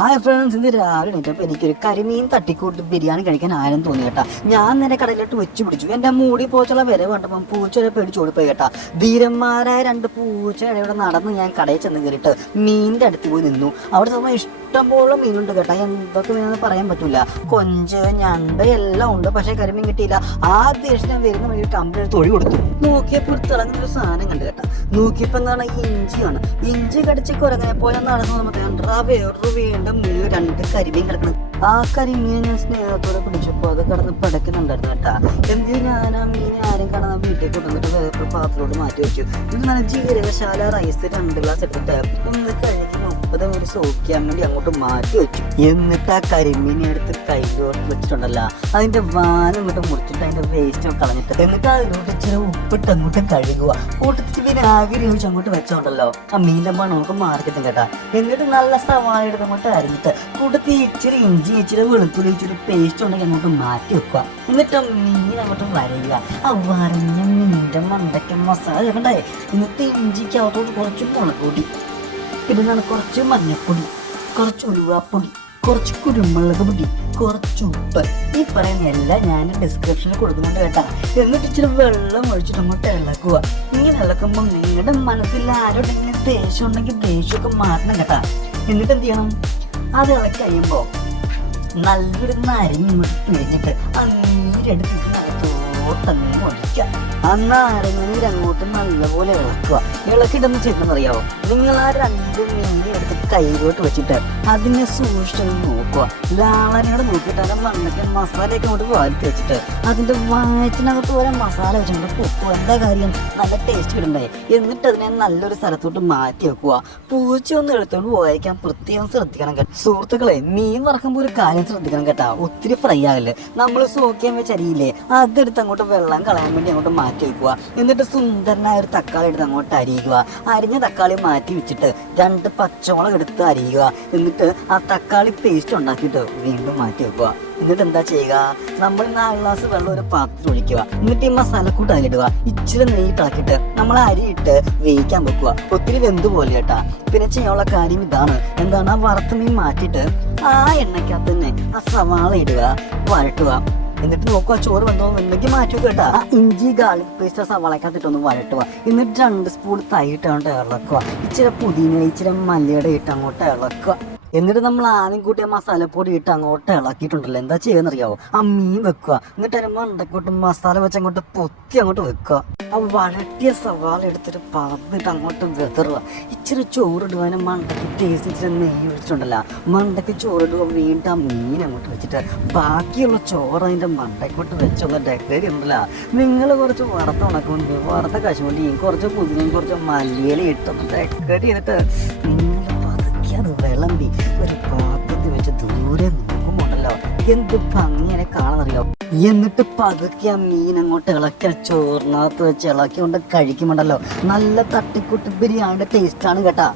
Hi friends, ഇന്ന് രാവിലെ എണീറ്റപ്പോൾ എനിക്കൊരു കരിമീൻ തട്ടിക്കൂട്ട് ബിരിയാണി കഴിക്കാൻ ആരും തോന്നി കേട്ടാ. ഞാൻ നേരെ കടയിലോട്ട് വെച്ച് പിടിച്ചു. എൻ്റെ മൂടി പോച്ചുള്ള വില കണ്ടപ്പം പൂച്ചയുടെ പേടിച്ച് ഓടിപ്പോയി കേട്ടാ. ധീരന്മാരായ രണ്ട് പൂച്ചയുടെ ഇവിടെ നടന്ന് ഞാൻ കടയിൽ ചെന്ന് കയറിയിട്ട് മീനിൻ്റെ അടുത്ത് പോയി നിന്നു. അവിടെ സമയം ഇഷ്ടംപോലെ മീനുണ്ട് കേട്ടാ. എന്തൊക്കെ മീനെന്ന് പറയാൻ പറ്റില്ല. കൊഞ്ച്, ഞണ്ട് എല്ലാം ഉണ്ട്. പക്ഷേ കരിമീൻ കിട്ടിയില്ല. ആദ്യം ഞാൻ വരുന്ന വഴി കമ്പനി തൊഴി കൊടുത്തു. നോക്കിയപ്പോൾ തിളങ്ങുന്നൊരു സാധനം കണ്ടു കേട്ടാ. നോക്കിയപ്പോൾ എന്താണ്, ഇഞ്ചിയാണ്. ഇഞ്ചി കടിച്ച് കുരങ്ങനെ പോലെ നടന്നു നമുക്ക് കണ്ടാ വേറൊരു വീണ്ടും രണ്ട് കരിമീൻ കിടക്കണം. ആ കരിമീനെ ഞാൻ സ്നേഹത്തോടെ പിടിച്ചപ്പോൾ അത് കിടന്ന് പിടയ്ക്കുന്നുണ്ടായിരുന്നു കേട്ടാ. എന്തിനും ഞാൻ ആ മീൻ ആരും കാണാൻ വീട്ടിൽ കൊണ്ടുവന്നിട്ട് വേറൊരു പാത്രത്തോട് മാറ്റി വെച്ചു. ഇത് നല്ല ജീരകശാല റൈസ് 2 ഗ്ലാസ് എടുത്തിട്ട് ഒന്ന് കഴുകി 30 മിനിറ്റ് സോക്കാൻ വേണ്ടി അങ്ങോട്ട് മാറ്റി വെച്ചു. എന്നിട്ട് ആ കരിമീനെ എടുത്ത് കയ്യിലോട്ട് വെച്ചിട്ടുണ്ടല്ലോ, അതിന്റെ വാനം ഇങ്ങോട്ട് മുറിച്ചിട്ട് അതിന്റെ വേസ്റ്റ് കളഞ്ഞിട്ട് എന്നിട്ട് അതിലോട്ട് ഇച്ചിരി ഉപ്പിട്ട് അങ്ങോട്ട് കഴുകുക. കൂട്ടത്തിൽ വിനാഗിരി ഒഴിച്ച് അങ്ങോട്ട് വെച്ചോണ്ടല്ലോ ആ മീൻ്റെ മണം നമുക്ക് മാറി കിട്ടും കേട്ടാ. എന്നിട്ട് നല്ല സവാള എടുത്ത് അങ്ങോട്ട് അരിഞ്ഞിട്ട് കൂട്ടത്തിൽ ഇച്ചിരി ഇഞ്ചി, ഇച്ചിരി വെളുത്തുള്ളി, ഇച്ചിരി പേസ്റ്റ് ഉണ്ടെങ്കിൽ അങ്ങോട്ട് മാറ്റി വെക്കുക. എന്നിട്ട് മീൻ അങ്ങോട്ട് വരയുക. ആ വരഞ്ഞ മീൻ്റെ മണ്ടയ്ക്ക് മസാല കണ്ടേ. എന്നിട്ട് ഇഞ്ചിക്കകത്തോട്ട് കുറച്ച് മുളക് പൊടി, പിന്നെ കുറച്ച് മഞ്ഞപ്പൊടി, കുറച്ച് ഉലുവാപ്പൊടി, കുറച്ച് കുരുമുളക് പൊടി, കുറച്ച് ഉപ്പ്, ഈ പറയുന്ന എല്ലാം ഞാൻ ഡിസ്ക്രിപ്ഷനിൽ കൊടുക്കുന്നുണ്ട് കേട്ടാ. എന്നിട്ട് ഇച്ചിരി വെള്ളം ഒഴിച്ചിട്ട് അങ്ങോട്ട് ഇളക്കുക. ഇങ്ങനെ ഇളക്കുമ്പോൾ നിങ്ങളുടെ മനസ്സിൽ ആരോടെങ്കിലും ദേഷ്യം ഉണ്ടെങ്കിൽ ദേഷ്യമൊക്കെ മാറ്റണം കേട്ടാ. എന്നിട്ട് എന്ത് ചെയ്യണം, അത് ഇളക്കി കഴിയുമ്പോൾ നല്ലൊരു നാരങ്ങ പിഴിഞ്ഞിട്ട് ആ നീരെടുത്തിട്ട് നകത്തോട്ടങ്ങ് ഒഴിക്കുക. ആ നാരങ്ങ അങ്ങോട്ട് നല്ലപോലെ ഇളക്കുക. ഇളക്കിട്ടെന്ന് ചെയ്യുന്നറിയാവോ, നിങ്ങൾ ആ 2 മീൻ എടുത്ത് കയ്യിലോട്ട് വെച്ചിട്ട് അതിനെ സൂക്ഷിച്ച് നോക്കുക. ലാളനയോട് നോക്കിയിട്ട് അതിൻ്റെ മണ്ണൊക്കെ മസാലയൊക്കെ അങ്ങോട്ട് വാഴ്ത്തി വെച്ചിട്ട് അതിൻ്റെ വയറ്റിനകത്ത് വരെ മസാല വെച്ചിട്ട് പൊക്കുക. എന്താ കാര്യം, നല്ല ടേസ്റ്റ് കിട്ടണ്ടേ. എന്നിട്ട് അതിനെ നല്ലൊരു സ്ഥലത്തോട്ട് മാറ്റി വെക്കുക. പൂച്ചയൊന്നും എടുത്തോണ്ട് പോയിരിക്കാൻ പ്രത്യേകം ശ്രദ്ധിക്കണം കേട്ടോ. സുഹൃത്തുക്കളെ, മീൻ വറക്കുമ്പോൾ ഒരു കാര്യം ശ്രദ്ധിക്കണം കേട്ടാ, ഒത്തിരി ഫ്രൈ ആകല്ലേ. നമ്മൾ സോക്കാൻ വെച്ചരിയില്ലേ, അതെടുത്ത് അങ്ങോട്ട് വെള്ളം കളയാൻ വേണ്ടി അങ്ങോട്ട് മാറ്റി വെക്കുക. എന്നിട്ട് സുന്ദരനായ ഒരു തക്കാളി എടുത്ത് അങ്ങോട്ട് അരിയുക. അരിഞ്ഞ തക്കാളി മാറ്റി വെച്ചിട്ട് 2 പച്ചമുളക് എടുത്ത് അരിയുക. എന്നിട്ട് ആ തക്കാളി പേസ്റ്റ് ഉണ്ടാക്കിയിട്ട് വീണ്ടും മാറ്റി വെക്കുക. എന്നിട്ട് എന്താ ചെയ്യുക, നമ്മൾ 4 ഗ്ലാസ് വെള്ളം ഒരു പാത്രത്തിൽ ഒഴിക്കുക. എന്നിട്ട് ഈ മസാലക്കൂട്ട് അതിലിടുക. ഇച്ചിരി നെയ്യ് ഇളക്കിയിട്ട് നമ്മൾ അരിയിട്ട് വേവിക്കാൻ വെക്കുക. ഒത്തിരി വെന്ത് പോലെ കേട്ടാ. പിന്നെ ചെയ്യാനുള്ള കാര്യം ഇതാണ്, എന്താണ്, ആ വറുത്ത മീൻ മാറ്റിയിട്ട് ആ എണ്ണയ്ക്കകത്ത് തന്നെ ആ സവാള ഇടുക, വഴട്ടുക. എന്നിട്ട് നോക്കുക, ചോറ് വെന്തോന്നുണ്ടെങ്കിൽ മാറ്റി വെക്കുക കേട്ടാ. ഇഞ്ചി ഗാർലിക് പേസ്റ്റ് സവാളക്കകത്തിട്ടൊന്ന് വഴട്ടുക. എന്നിട്ട് 2 സ്പൂൺ തൈയിട്ട് അങ്ങോട്ട് ഇളക്കുക. ഇച്ചിരി പുതിന, ഇച്ചിരി മല്ലിയുടെ ഇട്ട് അങ്ങോട്ട് ഇളക്കുക. എന്നിട്ട് നമ്മൾ ആദ്യം കൂട്ടിയ മസാലപ്പൊടി ഇട്ട് അങ്ങോട്ട് ഇളക്കിയിട്ടുണ്ടല്ലോ, എന്താ ചെയ്യുന്നറിയാവോ, ആ മീൻ വെക്കുക. എന്നിട്ട് അതിന് മണ്ടക്കോട്ട് മസാല വെച്ച് അങ്ങോട്ട് പൊത്തി അങ്ങോട്ട് വെക്കുക. ആ വഴട്ടിയ സവാള എടുത്തിട്ട് പറന്നിട്ട് അങ്ങോട്ട് വെതറുക. ഇച്ചിരി ചോറിടുക. അതിന് മണ്ടയ്ക്ക് ടേസ്റ്റ് ഇച്ചിരി നെയ്യ് ഒഴിച്ചിട്ടുണ്ടല്ലോ, മണ്ടയ്ക്ക് ചോറിടുക. വീണ്ടും ആ മീൻ അങ്ങോട്ട് വെച്ചിട്ട് ബാക്കിയുള്ള ചോറ് അതിൻ്റെ മണ്ടയ്ക്കോട്ട് വെച്ചൊന്ന് ഡെക്കറി ഉണ്ടല്ലോ. നിങ്ങൾ കുറച്ച് വറുത്ത ഉണക്കുകൊണ്ട് വറുത്ത കശുവണ്ടിയും കുറച്ച് പുതിനയും കുറച്ച് മല്ലിയില ഇട്ടൊന്ന് ഡെക്കറി ചെയ്തിട്ട് അത് വിളമ്പി ഒരു പാത്രത്തിൽ വെച്ച് ദൂരെ നോക്കുമ്പോണ്ടല്ലോ എന്ത് ഭംഗിയെ കാണാനറിയാം. എന്നിട്ട് പതുക്കെ ആ മീൻ അങ്ങോട്ട് ഇളക്കി ചോറിനകത്ത് വെച്ച് ഇളക്കി കൊണ്ട് കഴിക്കുമ്പോണ്ടല്ലോ നല്ല തട്ടിക്കൂട്ട് ബിരിയാണിയുടെ ടേസ്റ്റാണ് കേട്ടാ.